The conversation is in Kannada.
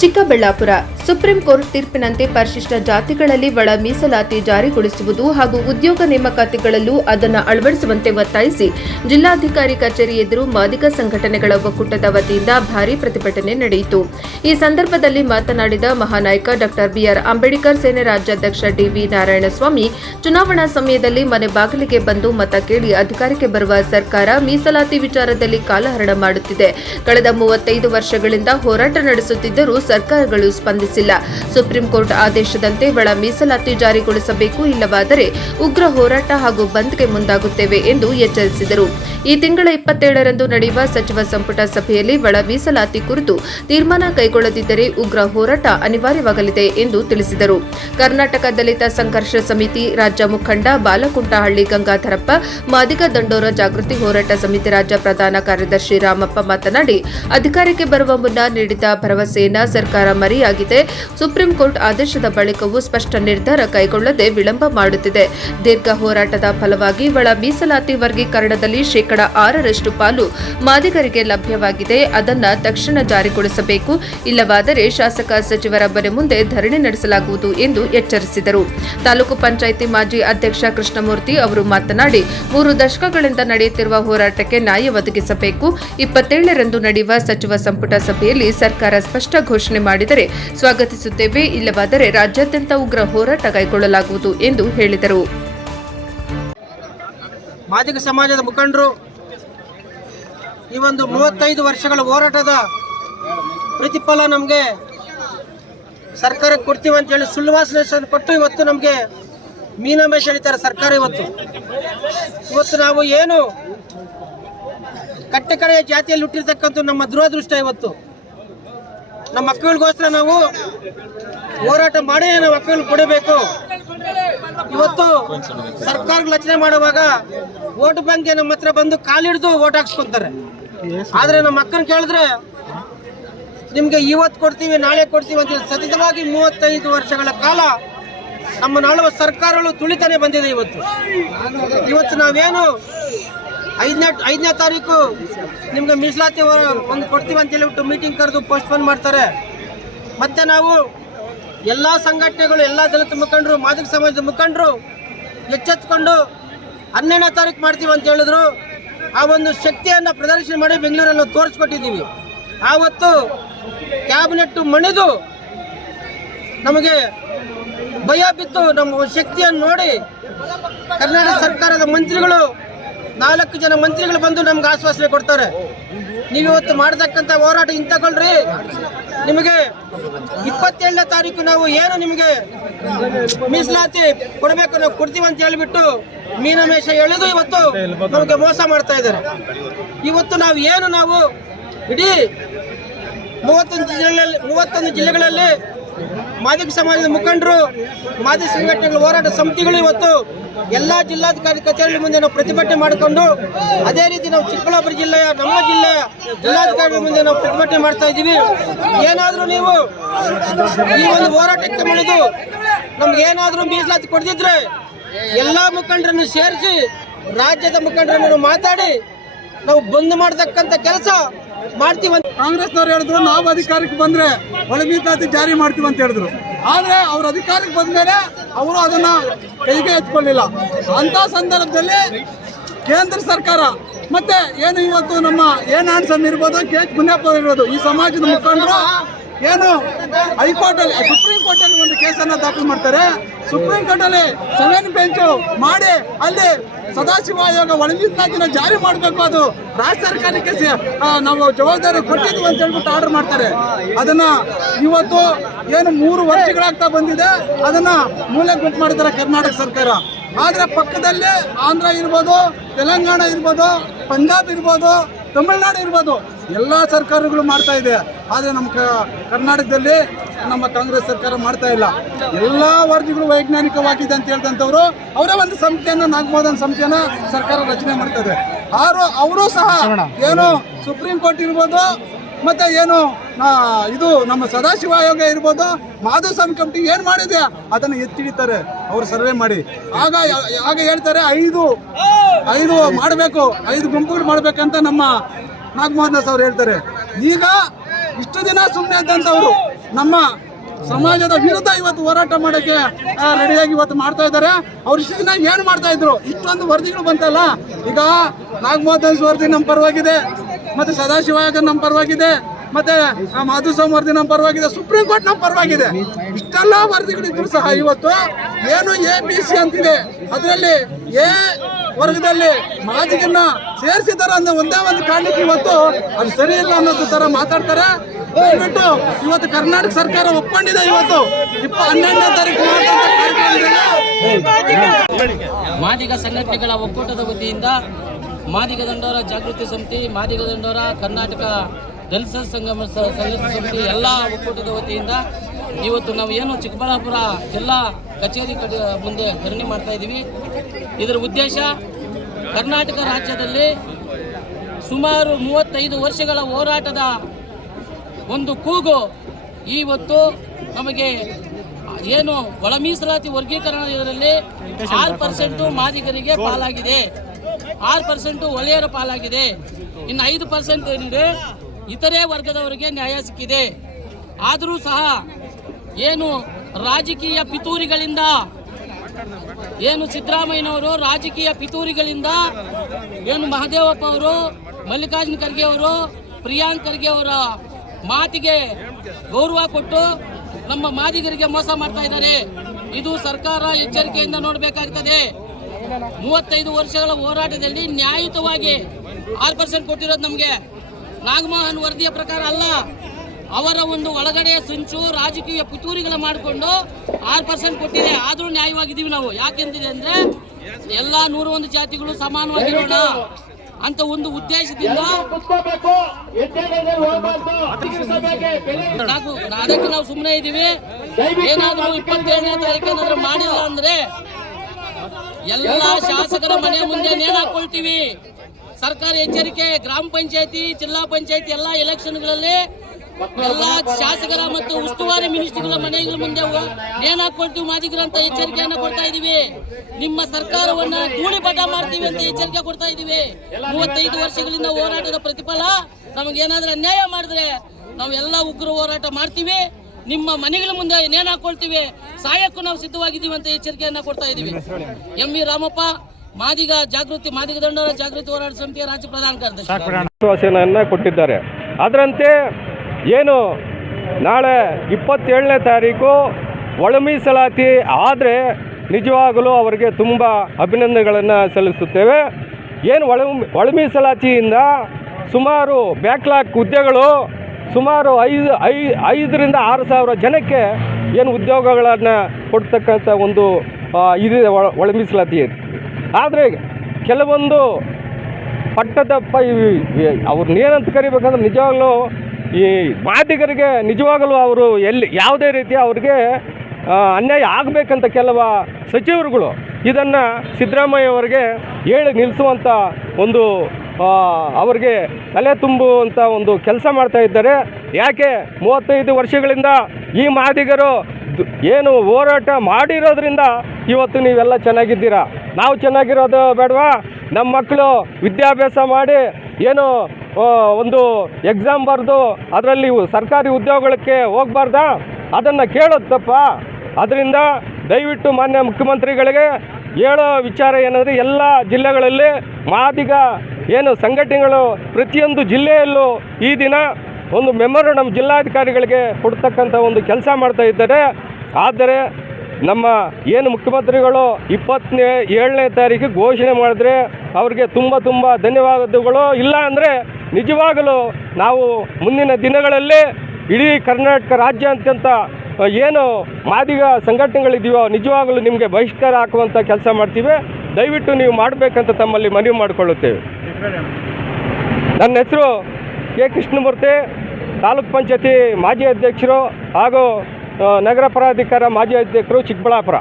ಚಿಕ್ಕಬಳ್ಳಾಪುರ ಸುಪ್ರೀಂ ಕೋರ್ಟ್ ತೀರ್ಪಿನಂತೆ ಪರಿಶಿಷ್ಟ ಜಾತಿಗಳಲ್ಲಿ ಒಳ ಮೀಸಲಾತಿ ಜಾರಿಗೊಳಿಸುವುದು ಹಾಗೂ ಉದ್ಯೋಗ ನೇಮಕಾತಿಗಳಲ್ಲೂ ಅದನ್ನು ಅಳವಡಿಸುವಂತೆ ಒತ್ತಾಯಿಸಿ ಜಿಲ್ಲಾಧಿಕಾರಿ ಕಚೇರಿ ಎದುರು ಮಾದಿಗ ಸಂಘಟನೆಗಳ ಒಕ್ಕೂಟದ ವತಿಯಿಂದ ಭಾರೀ ಪ್ರತಿಭಟನೆ ನಡೆಯಿತು. ಈ ಸಂದರ್ಭದಲ್ಲಿ ಮಾತನಾಡಿದ ಮಹಾನಾಯಕ ಡಾ ಬಿಆರ್ ಅಂಬೇಡ್ಕರ್ ಸೇನೆ ರಾಜ್ಯಾಧ್ಯಕ್ಷ ಡಿವಿ ನಾರಾಯಣಸ್ವಾಮಿ, ಚುನಾವಣಾ ಸಮಯದಲ್ಲಿ ಮನೆ ಬಾಗಿಲಿಗೆ ಬಂದು ಮತ ಕೇಳಿ ಅಧಿಕಾರಕ್ಕೆ ಬರುವ ಸರ್ಕಾರ ಮೀಸಲಾತಿ ವಿಚಾರದಲ್ಲಿ ಕಾಲಹರಣ ಮಾಡುತ್ತಿದೆ. ಕಳೆದ 35 ವರ್ಷಗಳಿಂದ ಹೋರಾಟ ನಡೆಸುತ್ತಿದ್ದರೂ ಸರ್ಕಾರಗಳು ಸ್ಪಂದಿಸಿಲ್ಲ. ಸುಪ್ರೀಂ ಕೋರ್ಟ್ ಆದೇಶದಂತೆ ಒಳ ಮೀಸಲಾತಿ ಜಾರಿಗೊಳಿಸಬೇಕು, ಇಲ್ಲವಾದರೆ ಉಗ್ರ ಹೋರಾಟ ಹಾಗೂ ಬಂದ್ಗೆ ಮುಂದಾಗುತ್ತೇವೆ ಎಂದು ಎಚ್ಚರಿಸಿದರು. ಈ ತಿಂಗಳ 27ರಂದು ನಡೆಯುವ ಸಚಿವ ಸಂಪುಟ ಸಭೆಯಲ್ಲಿ ಒಳ ಮೀಸಲಾತಿ ಕುರಿತು ತೀರ್ಮಾನ ಕೈಗೊಳ್ಳದಿದ್ದರೆ ಉಗ್ರ ಹೋರಾಟ ಅನಿವಾರ್ಯವಾಗಲಿದೆ ಎಂದು ತಿಳಿಸಿದರು. ಕರ್ನಾಟಕ ದಲಿತ ಸಂಘರ್ಷ ಸಮಿತಿ ರಾಜ್ಯ ಮುಖಂಡ ಬಾಲಕುಂಟಹಳ್ಳಿ ಗಂಗಾಧರಪ್ಪ, ಮಾದಿಗ ದಂಡೋರ ಜಾಗೃತಿ ಹೋರಾಟ ಸಮಿತಿ ರಾಜ್ಯ ಪ್ರಧಾನ ಕಾರ್ಯದರ್ಶಿ ರಾಮಪ್ಪ ಮಾತನಾಡಿ, ಅಧಿಕಾರಕ್ಕೆ ಬರುವ ಮುನ್ನ ನೀಡಿದ ಭರವಸೆಯನ್ನ ಸರ್ಕಾರ ಮರೆಯಾಗಿದೆ. ಸುಪ್ರೀಂ ಕೋರ್ಟ್ ಆದೇಶದ ಬಳಿಕವೂ ಸ್ಪಷ್ಟ ನಿರ್ಧಾರ ಕೈಗೊಳ್ಳದೆ ವಿಳಂಬ ಮಾಡುತ್ತಿದೆ. ದೀರ್ಘ ಹೋರಾಟದ ಫಲವಾಗಿ ಒಳ ಮೀಸಲಾತಿ ವರ್ಗೀಕರಣದಲ್ಲಿ 6% ಪಾಲು ಮಾದಿಗರಿಗೆ ಲಭ್ಯವಾಗಿದೆ. ಅದನ್ನು ತಕ್ಷಣ ಜಾರಿಗೊಳಿಸಬೇಕು, ಇಲ್ಲವಾದರೆ ಶಾಸಕ ಸಚಿವರ ಮನೆ ಮುಂದೆ ಧರಣಿ ನಡೆಸಲಾಗುವುದು ಎಂದು ಎಚ್ಚರಿಸಿದರು. ತಾಲೂಕು ಪಂಚಾಯಿತಿ ಮಾಜಿ ಅಧ್ಯಕ್ಷ ಕೃಷ್ಣಮೂರ್ತಿ ಅವರು ಮಾತನಾಡಿ, 3 ದಶಕಗಳಿಂದ ನಡೆಯುತ್ತಿರುವ ಹೋರಾಟಕ್ಕೆ ನ್ಯಾಯ ಒದಗಿಸಬೇಕು. 27ರಂದು ನಡೆಯುವ ಸಚಿವ ಸಂಪುಟ ಸಭೆಯಲ್ಲಿ ಸರ್ಕಾರ ಸ್ಪಷ್ಟ ಘೋಷಣೆ ಮಾಡಿದರೆ ಸ್ವಾಗತಿಸುತ್ತೇವೆ, ಇಲ್ಲವಾದರೆ ರಾಜ್ಯಾದ್ಯಂತ ಉಗ್ರ ಹೋರಾಟ ಕೈಗೊಳ್ಳಲಾಗುವುದು ಎಂದು ಹೇಳಿದರು. ಮಾದಿಗ ಸಮಾಜದ ಮುಖಂಡರು ಈ ಒಂದು 35 ವರ್ಷಗಳ ಹೋರಾಟದ ಪ್ರತಿಫಲ ನಮಗೆ ಸರ್ಕಾರಕ್ಕೆ ಕೊಡ್ತೀವಿ ಅಂತ ಹೇಳಿ ಸುಳ್ಳು ವಾಸನೆ ಕೊಟ್ಟು ಇವತ್ತು ನಮಗೆ ಮೀನಾಮೇಷ ಎಳಿತಾರೆ ಸರ್ಕಾರ. ಇವತ್ತು ನಾವು ಏನು ಕಟ್ಟಕಡೆಯ ಜಾತಿಯಲ್ಲಿ ಹುಟ್ಟಿರ್ತಕ್ಕಂಥ ನಮ್ಮ ದುರದೃಷ್ಟ. ಇವತ್ತು ನಮ್ಮ ಮಕ್ಕಳಿಗೋಸ್ಕರ ನಾವು ಹೋರಾಟ ಮಾಡಿ ನಮ್ಮ ಮಕ್ಕಳಿಗೆ ಕೊಡಬೇಕು. ಇವತ್ತು ಸರ್ಕಾರಗಳು ರಚನೆ ಮಾಡುವಾಗ ವೋಟ್ ಬ್ಯಾಂಕ್ಗೆ ನಮ್ಮ ಹತ್ರ ಬಂದು ಕಾಲಿಡಿದು ವೋಟ್ ಹಾಕ್ಸ್ಕೊಂತಾರೆ. ಆದರೆ ನಮ್ಮ ಮಕ್ಕಳನ್ನ ಕೇಳಿದ್ರೆ ನಿಮಗೆ ಇವತ್ತು ಕೊಡ್ತೀವಿ, ನಾಳೆ ಕೊಡ್ತೀವಿ ಅಂತ ಸತತವಾಗಿ 35 ವರ್ಷಗಳ ಕಾಲ ನಮ್ಮ ನಾಳುವ ಸರ್ಕಾರಗಳು ತುಳಿತಾನೆ ಬಂದಿದೆ. ಇವತ್ತು ನಾವೇನು 5ನೇ ತಾರೀಕು ನಿಮ್ಗೆ ಮೀಸಲಾತಿ ಒಂದು ಕೊಡ್ತೀವಿ ಅಂತ ಹೇಳಿಬಿಟ್ಟು ಮೀಟಿಂಗ್ ಕರೆದು ಪೋಸ್ಟ್ಪೋನ್ ಮಾಡ್ತಾರೆ. ಮತ್ತೆ ನಾವು ಎಲ್ಲ ಸಂಘಟನೆಗಳು, ಎಲ್ಲ ದಲಿತ ಮುಖಂಡರು, ಮಾದಿಗ ಸಮಾಜದ ಮುಖಂಡರು ಎಚ್ಚೆತ್ತುಕೊಂಡು 12ನೇ ತಾರೀಕು ಮಾಡ್ತೀವಿ ಅಂತ ಹೇಳಿದ್ರು. ಆ ಒಂದು ಶಕ್ತಿಯನ್ನು ಪ್ರದರ್ಶನ ಮಾಡಿ ಬೆಂಗಳೂರಲ್ಲಿ ತೋರಿಸ್ಕೊಟ್ಟಿದ್ದೀವಿ. ಆವತ್ತು ಕ್ಯಾಬಿನೆಟ್ ಮಣಿದು ನಮಗೆ ಭಯ ಬಿದ್ದು ನಮ್ಮ ಶಕ್ತಿಯನ್ನು ನೋಡಿ ಕರ್ನಾಟಕ ಸರ್ಕಾರದ ಮಂತ್ರಿಗಳು 4 ಜನ ಮಂತ್ರಿಗಳು ಬಂದು ನಮ್ಗೆ ಆಶ್ವಾಸನೆ ಕೊಡ್ತಾರೆ. ನೀವಿವತ್ತು ಮಾಡತಕ್ಕಂಥ ಹೋರಾಟ ಇಂತಗೊಳ್ರಿ, ನಿಮಗೆ 27ನೇ ತಾರೀಕು ನಾವು ಏನು ನಿಮಗೆ ಮೀಸಲಾತಿ ಕೊಡಬೇಕು, ನಾವು ಕೊಡ್ತೀವಿ ಅಂತ ಹೇಳಿಬಿಟ್ಟು ಮೀನಾಮೇಷ ಎಳೆದು ಇವತ್ತು ನಮಗೆ ಮೋಸ ಮಾಡ್ತಾ ಇದ್ದಾರೆ. ಇವತ್ತು ನಾವು ಇಡೀ 31 ಜಿಲ್ಲೆಗಳಲ್ಲಿ ಮಾದಿಗ ಸಮಾಜದ ಮುಖಂಡರು, ಮಾದಿಗ ಸಂಘಟನೆಗಳ ಹೋರಾಟ ಸಮಿತಿಗಳು ಇವತ್ತು ಎಲ್ಲ ಜಿಲ್ಲಾಧಿಕಾರಿ ಕಚೇರಿ ಮುಂದೆ ನಾವು ಪ್ರತಿಭಟನೆ ಮಾಡಿಕೊಂಡು, ಅದೇ ರೀತಿ ನಾವು ಚಿಕ್ಕಬಳ್ಳಾಪುರ ಜಿಲ್ಲೆಯ ನಮ್ಮ ಜಿಲ್ಲೆಯ ಜಿಲ್ಲಾಧಿಕಾರಿ ಮುಂದೆ ನಾವು ಪ್ರತಿಭಟನೆ ಮಾಡ್ತಾ ಇದ್ದೀವಿ. ಏನಾದರೂ ನೀವು ಈ ಒಂದು ಹೋರಾಟಕ್ಕೆ ಮಾಡಿದು ನಮ್ಗೆ ಏನಾದರೂ ಮೀಸಲಾತಿ ಕೊಡದಿದ್ರೆ ಎಲ್ಲ ಮುಖಂಡರನ್ನು ಸೇರಿಸಿ ರಾಜ್ಯದ ಮುಖಂಡರನ್ನು ಮಾತಾಡಿ ನಾವು ಬಂದ್ ಮಾಡತಕ್ಕಂಥ ಕೆಲಸ ಮಾಡ್ತೀವಿ. ಕಾಂಗ್ರೆಸ್ನವ್ರು ಹೇಳಿದ್ರು ನಾವು ಅಧಿಕಾರಕ್ಕೆ ಬಂದ್ರೆ ಒಳ ಮೀಸಲಾತಿ ಜಾರಿ ಮಾಡ್ತೀವಿ ಅಂತ ಹೇಳಿದ್ರು. ಆದ್ರೆ ಅವ್ರ ಅಧಿಕಾರಕ್ಕೆ ಬಂದ್ಮೇಲೆ ಅವರು ಅದನ್ನ ಕೈಗೆ ಎತ್ಕೊಳ್ಳಿಲ್ಲ. ಅಂತ ಸಂದರ್ಭದಲ್ಲಿ ಕೇಂದ್ರ ಸರ್ಕಾರ ಮತ್ತೆ ಏನು ಇವತ್ತು ನಮ್ಮ ಆನ್ಸನ್ ಇರ್ಬೋದು, KH ಮುನಿಯಪ್ಪ ಇರ್ಬೋದು, ಈ ಸಮಾಜದ ಮುಖಂಡರು ಏನು ಹೈಕೋರ್ಟಲ್ಲಿ, ಸುಪ್ರೀಂ ಕೋರ್ಟಲ್ಲಿ ಒಂದು ಕೇಸನ್ನು ದಾಖಲು ಮಾಡ್ತಾರೆ. ಸುಪ್ರೀಂ ಕೋರ್ಟಲ್ಲಿ 7 ಬೆಂಚ್ ಮಾಡಿ ಅಲ್ಲಿ ಸದಾಶಿವ ಆಯೋಗ ಒಳ ಮೀಸಲಾತಿನ ಜಾರಿ ಮಾಡಬೇಕು, ಅದು ರಾಜ್ಯ ಸರ್ಕಾರಕ್ಕೆ ನಾವು ಜವಾಬ್ದಾರಿ ಕೊಟ್ಟಿದ್ವಿ ಅಂತ ಹೇಳ್ಬಿಟ್ಟು ಆರ್ಡರ್ ಮಾಡ್ತಾರೆ. ಅದನ್ನ ಇವತ್ತು ಏನು 3 ವರ್ಷಗಳಾಗ್ತಾ ಬಂದಿದೆ, ಅದನ್ನ ಮೂಲೆ ಗುಂಪು ಮಾಡಿದ್ದಾರೆ ಕರ್ನಾಟಕ ಸರ್ಕಾರ. ಆದರೆ ಪಕ್ಕದಲ್ಲಿ ಆಂಧ್ರ ಇರ್ಬೋದು, ತೆಲಂಗಾಣ ಇರ್ಬೋದು, ಪಂಜಾಬ್ ಇರ್ಬೋದು, ತಮಿಳುನಾಡು ಇರ್ಬೋದು, ಎಲ್ಲ ಸರ್ಕಾರಗಳು ಮಾಡ್ತಾ ಇದೆ. ಆದರೆ ನಮ್ಮ ಕರ್ನಾಟಕದಲ್ಲಿ ನಮ್ಮ ಕಾಂಗ್ರೆಸ್ ಸರ್ಕಾರ ಮಾಡ್ತಾ ಇಲ್ಲ. ಎಲ್ಲ ವರದಿಗಳು ವೈಜ್ಞಾನಿಕವಾಗಿದೆ ಅಂತ ಹೇಳ್ದಂಥವ್ರು ಅವರೇ ಒಂದು ಸಂಸ್ಥೆಯನ್ನು, ನಾಗಮೋದನ್ ಸಂಸ್ಥೆಯನ್ನು ಸರ್ಕಾರ ರಚನೆ ಮಾಡ್ತದೆ. ಅವರು ಸಹ ಏನು ಸುಪ್ರೀಂ ಕೋರ್ಟ್ ಇರ್ಬೋದು, ಮತ್ತೆ ಏನು ಇದು ನಮ್ಮ ಸದಾಶಿವ ಆಯೋಗ ಇರ್ಬೋದು, ಮಾಧುಸ್ವಾಮಿ ಕಮಿಟಿ ಏನು ಮಾಡಿದೆ ಅದನ್ನು ಎತ್ತಿಡಿತಾರೆ ಅವರು ಸರ್ವೆ ಮಾಡಿ. ಆಗ ಹೇಳ್ತಾರೆ 5 ಮಾಡಬೇಕು, 5 ಗುಂಪುಗಳು ಮಾಡಬೇಕಂತ ನಮ್ಮ ನಾಗಮೋಹನ್ ದಾಸ್ ಅವ್ರು ಹೇಳ್ತಾರೆ. ಈಗ ಇಷ್ಟು ದಿನ ಸುಮ್ಮನೆ ಇದ್ದಂಥವ್ರು ನಮ್ಮ ಸಮಾಜದ ವಿರುದ್ಧ ಇವತ್ತು ಹೋರಾಟ ಮಾಡೋಕ್ಕೆ ರೆಡಿಯಾಗಿ ಇವತ್ತು ಮಾಡ್ತಾ ಇದ್ದಾರೆ. ಅವ್ರು ಇಷ್ಟು ದಿನ ಏನು ಮಾಡ್ತಾ ಇದ್ರು, ಇಷ್ಟೊಂದು ವರದಿಗಳು ಬಂತಲ್ಲ, ಈಗ ನಾಗಮೋಹನ್ ವರದಿ ನಮ್ಮ ಪರವಾಗಿದೆ, ಮತ್ತೆ ಸದಾಶಿವ ನಮ್ಮ ಪರವಾಗಿದೆ, ಮತ್ತೆ ಮಾಧುಸ್ವಾಮಿ ವರದಿ ನಮ್ಮ ಪರವಾಗಿದೆ, ಸುಪ್ರೀಂ ಕೋರ್ಟ್ ನಮ್ಮ ಪರವಾಗಿದೆ. ಇಷ್ಟೆಲ್ಲ ವರದಿಗಳಿದ್ರು ಸಹ ಇವತ್ತು ಏನು ABC ಅಂತಿದೆ, ಅದರಲ್ಲಿ ಎ ವರ್ಗದಲ್ಲಿ ಮಾಜಿಗನ್ನ ಸೇರಿಸಿದಾರೆ ಅನ್ನೋ ಒಂದೇ ಒಂದು ಕಾರಣಕ್ಕೆ ಇವತ್ತು ಅದು ಸರಿ ಇಲ್ಲ ಅನ್ನೋದು ತರ ಮಾತಾಡ್ತಾರೆ. ದಯವಿಟ್ಟು ಇವತ್ತು ಕರ್ನಾಟಕ ಸರ್ಕಾರ ಒಪ್ಕೊಂಡಿದೆ. ಇವತ್ತು 12ನೇ ತಾರೀಕು ಮಾದಿಗ ಸಂಘಟನೆಗಳ ಒಕ್ಕೂಟದ ವತಿಯಿಂದ ಮಾದಿಗ ದಂಡೋರ ಜಾಗೃತಿ ಸಮಿತಿ, ಮಾದಿಗ ದಂಡೋರ ಕರ್ನಾಟಕ ದಲಿತ ಸಂಘರ್ಷ ಸಮಿತಿ ಎಲ್ಲ ಒಕ್ಕೂಟದ ವತಿಯಿಂದ ಇವತ್ತು ನಾವು ಏನು ಚಿಕ್ಕಬಳ್ಳಾಪುರ ಜಿಲ್ಲಾ ಕಚೇರಿ ಮುಂದೆ ಧರಣಿ ಮಾಡ್ತಾ ಇದ್ದೀವಿ. ಇದರ ಉದ್ದೇಶ ಕರ್ನಾಟಕ ರಾಜ್ಯದಲ್ಲಿ ಸುಮಾರು 35 ವರ್ಷಗಳ ಹೋರಾಟದ ಒಂದು ಕೂಗು ಇವತ್ತು ನಮಗೆ ಏನು ಒಳ ಮೀಸಲಾತಿ ವರ್ಗೀಕರಣ ಇದರಲ್ಲಿ 6% ಮಾದಿಗರಿಗೆ ಪಾಲಾಗಿದೆ, 6% ಒಲೆಯರ ಪಾಲಾಗಿದೆ, ಇನ್ನು 5% ಏನಿದೆ ಇತರೆ ವರ್ಗದವರಿಗೆ ನ್ಯಾಯ ಸಿಕ್ಕಿದೆ. ಆದರೂ ಸಹ ಏನು ರಾಜಕೀಯ ಪಿತೂರಿಗಳಿಂದ ಏನು ಸಿದ್ದರಾಮಯ್ಯನವರು ರಾಜಕೀಯ ಪಿತೂರಿಗಳಿಂದ ಏನು ಮಹದೇವಪ್ಪ ಅವರು, ಮಲ್ಲಿಕಾರ್ಜುನ ಖರ್ಗೆ ಅವರು, ಪ್ರಿಯಾಂಕ್ ಖರ್ಗೆ ಅವರ ಮಾತಿಗೆ ಗೌರವ ಕೊಟ್ಟು ನಮ್ಮ ಮಾದಿಗರಿಗೆ ಮೋಸ ಮಾಡ್ತಾ ಇದ್ದಾರೆ. ಇದು ಸರ್ಕಾರ ಎಚ್ಚರಿಕೆಯಿಂದ ನೋಡಬೇಕಾಗ್ತದೆ. 35 ವರ್ಷಗಳ ಹೋರಾಟದಲ್ಲಿ ನ್ಯಾಯಯುತವಾಗಿ 6% ಕೊಟ್ಟಿರೋದು ನಮಗೆ ನಾಗಮೋಹನ್ ವರದಿಯ ಪ್ರಕಾರ ಅಲ್ಲ. ಅವರ ಒಂದು ಒಳಗಡೆಯ ಸಂಚು ರಾಜಕೀಯ ಪಿತೂರಿಗಳ ಮಾಡಿಕೊಂಡು 6% ಕೊಟ್ಟಿದೆ. ಆದರೂ ನ್ಯಾಯವಾಗಿದ್ದೀವಿ ನಾವು. ಯಾಕೆಂದಿದೆ ಅಂದರೆ ಎಲ್ಲ 101 ಜಾತಿಗಳು ಸಮಾನವಾಗಿರೋಣ ಅಂತ ಒಂದು ಉದ್ದೇಶದಿಂದ ಅದಕ್ಕೆ ನಾವು ಸುಮ್ಮನೆ ಇದ್ದೀವಿ. ಏನಾದರೂ 27ನೇ ತಾರೀಕು ಏನಾದರೂ ಮಾಡಿಲ್ಲ ಅಂದ್ರೆ ಎಲ್ಲ ಶಾಸಕರ ಮನೆ ಮುಂದೆ ನೇಣು ಹಾಕೊಳ್ತೀವಿ. ಸರ್ಕಾರ ಎಚ್ಚರಿಕೆ. ಗ್ರಾಮ ಪಂಚಾಯತಿ, ಜಿಲ್ಲಾ ಪಂಚಾಯತಿ ಎಲ್ಲ ಎಲೆಕ್ಷನ್ಗಳಲ್ಲಿ ಎಲ್ಲ ಶಾಸಕರ ಮತ್ತು ಉಸ್ತುವಾರಿ ಮಿನಿಸ್ಟರ್ಗಳ ಮನೆಗಳ ಮುಂದೆ ನೇಣು ಹಾಕೊಳ್ತೀವಿ ಮಾದಿಗರು ಅಂತ ಎಚ್ಚರಿಕೆಯನ್ನು ಕೊಡ್ತಾ ಇದೀವಿ. ನಿಮ್ಮ ಸರ್ಕಾರವನ್ನ ಧೂಳಿಪಟ ಮಾಡ್ತೀವಿ ಅಂತ ಎಚ್ಚರಿಕೆ ಕೊಡ್ತಾ ಇದೀವಿ. 35 ವರ್ಷಗಳಿಂದ ಹೋರಾಟದ ಪ್ರತಿಫಲ ನಮಗೇನಾದ್ರೂ ಅನ್ಯಾಯ ಮಾಡಿದ್ರೆ ನಾವು ಎಲ್ಲ ಉಗ್ರ ಹೋರಾಟ ಮಾಡ್ತೀವಿ. ನಿಮ್ಮ ಮನೆಗಳ ಮುಂದೆ ನೇಣು ಹಾಕೊಳ್ತೀವಿ. ಸಾಯಕ್ಕೂ ನಾವು ಸಿದ್ಧವಾಗಿದ್ದೀವಿ ಅಂತ ಎಚ್ಚರಿಕೆಯನ್ನ ಕೊಡ್ತಾ ಇದೀವಿ. ಎಂ.ವಿ. ರಾಮಪ್ಪ, ಮಾದಿಗ ದಂಡೋರ ಜಾಗೃತಿ ಹೋರಾಟ ಸಮಿತಿಯ ರಾಜ್ಯ ಪ್ರಧಾನ ಕಾರ್ಯದರ್ಶಿ ಆಶ್ವಾಸನೆಯನ್ನು ಕೊಟ್ಟಿದ್ದಾರೆ. ಅದರಂತೆ ಏನು ನಾಳೆ 27ನೇ ತಾರೀಕು ಒಳ ಮೀಸಲಾತಿ ಆದರೆ ನಿಜವಾಗಲೂ ಅವರಿಗೆ ತುಂಬ ಅಭಿನಂದನೆಗಳನ್ನು ಸಲ್ಲಿಸುತ್ತೇವೆ. ಏನು ಒಳ ಮೀಸಲಾತಿಯಿಂದ ಸುಮಾರು ಬ್ಯಾಕ್ಲಾಗ್ ಹುದ್ದೆಗಳು ಸುಮಾರು 5ರಿಂದ 6 ಸಾವಿರ ಜನಕ್ಕೆ ಏನು ಉದ್ಯೋಗಗಳನ್ನು ಕೊಡ್ತಕ್ಕಂಥ ಒಂದು ಇದಿದೆ ಒಳ ಮೀಸಲಾತಿ. ಆದರೆ ಕೆಲವೊಂದು ಪಟ್ಟದಪ್ಪ ಅವ್ರನ್ನ ಏನಂತ ಕರಿಬೇಕಂದ್ರೆ ನಿಜವಾಗ್ಲೂ ಈ ಮಾದಿಗರಿಗೆ ನಿಜವಾಗಲೂ ಅವರು ಯಾವುದೇ ರೀತಿ ಅವ್ರಿಗೆ ಅನ್ಯಾಯ ಆಗಬೇಕಂತ ಕೆಲವು ಸಚಿವರುಗಳು ಇದನ್ನು ಸಿದ್ದರಾಮಯ್ಯ ಅವರಿಗೆ ಹೇಳಿ ನಿಲ್ಲಿಸುವಂಥ ಒಂದು ಅವ್ರಿಗೆ ತಲೆ ತುಂಬುವಂಥ ಒಂದು ಕೆಲಸ ಮಾಡ್ತಾ ಇದ್ದಾರೆ. ಯಾಕೆ 35 ವರ್ಷಗಳಿಂದ ಈ ಮಾದಿಗರು ಏನು ಹೋರಾಟ ಮಾಡಿರೋದ್ರಿಂದ ಇವತ್ತು ನೀವೆಲ್ಲ ಚೆನ್ನಾಗಿದ್ದೀರಾ. ನಾವು ಚೆನ್ನಾಗಿರೋದು ಬೇಡವಾ? ನಮ್ಮ ಮಕ್ಕಳು ವಿದ್ಯಾಭ್ಯಾಸ ಮಾಡಿ ಏನು ಒಂದು ಎಕ್ಸಾಮ್ ಬರೆದು ಅದರಲ್ಲಿ ಸರ್ಕಾರಿ ಉದ್ಯೋಗಕ್ಕೆ ಹೋಗಬಾರ್ದಾ? ಅದನ್ನು ಕೇಳೋದು ತಪ್ಪ? ಅದರಿಂದ ದಯವಿಟ್ಟು ಮಾನ್ಯ ಮುಖ್ಯಮಂತ್ರಿಗಳಿಗೆ ಹೇಳೋ ವಿಚಾರ ಏನಂದರೆ ಎಲ್ಲ ಜಿಲ್ಲೆಗಳಲ್ಲಿ ಮಾದಿಗ ಏನು ಸಂಘಟನೆಗಳು ಪ್ರತಿಯೊಂದು ಜಿಲ್ಲೆಯಲ್ಲೂ ಈ ದಿನ ಒಂದು ಮೆಮೊರಂಡಮ್ ಜಿಲ್ಲಾಧಿಕಾರಿಗಳಿಗೆ ಕೊಡ್ತಕ್ಕಂಥ ಒಂದು ಕೆಲಸ ಮಾಡ್ತಾ ಇದ್ದಾರೆ. ಆದರೆ ನಮ್ಮ ಏನು ಮುಖ್ಯಮಂತ್ರಿಗಳು 27ನೇ ತಾರೀಕು ಘೋಷಣೆ ಮಾಡಿದ್ರೆ ಅವ್ರಿಗೆ ತುಂಬ ಧನ್ಯವಾದಗಳು. ಇಲ್ಲ ಅಂದರೆ ನಿಜವಾಗಲೂ ನಾವು ಮುಂದಿನ ದಿನಗಳಲ್ಲಿ ಇಡೀ ಕರ್ನಾಟಕ ರಾಜ್ಯಾದ್ಯಂತ ಏನು ಮಾದಿಗ ಸಂಘಟನೆಗಳಿದ್ದೀವೋ ನಿಜವಾಗಲೂ ನಿಮಗೆ ಬಹಿಷ್ಕಾರ ಹಾಕುವಂಥ ಕೆಲಸ ಮಾಡ್ತೀವಿ. ದಯವಿಟ್ಟು ನೀವು ಮಾಡಬೇಕಂತ ತಮ್ಮಲ್ಲಿ ಮನವಿ ಮಾಡಿಕೊಳ್ಳುತ್ತೇವೆ. ನನ್ನ ಹೆಸರು ಕೆ. ಕೃಷ್ಣಮೂರ್ತಿ, ತಾಲೂಕ್ ಪಂಚಾಯತಿ ಮಾಜಿ ಅಧ್ಯಕ್ಷರು ಹಾಗೂ ನಗರ ಪ್ರಾಧಿಕಾರ ಮಾಜಿ ಅಧ್ಯಕ್ಷರು, ಚಿಕ್ಕಬಳ್ಳಾಪುರ.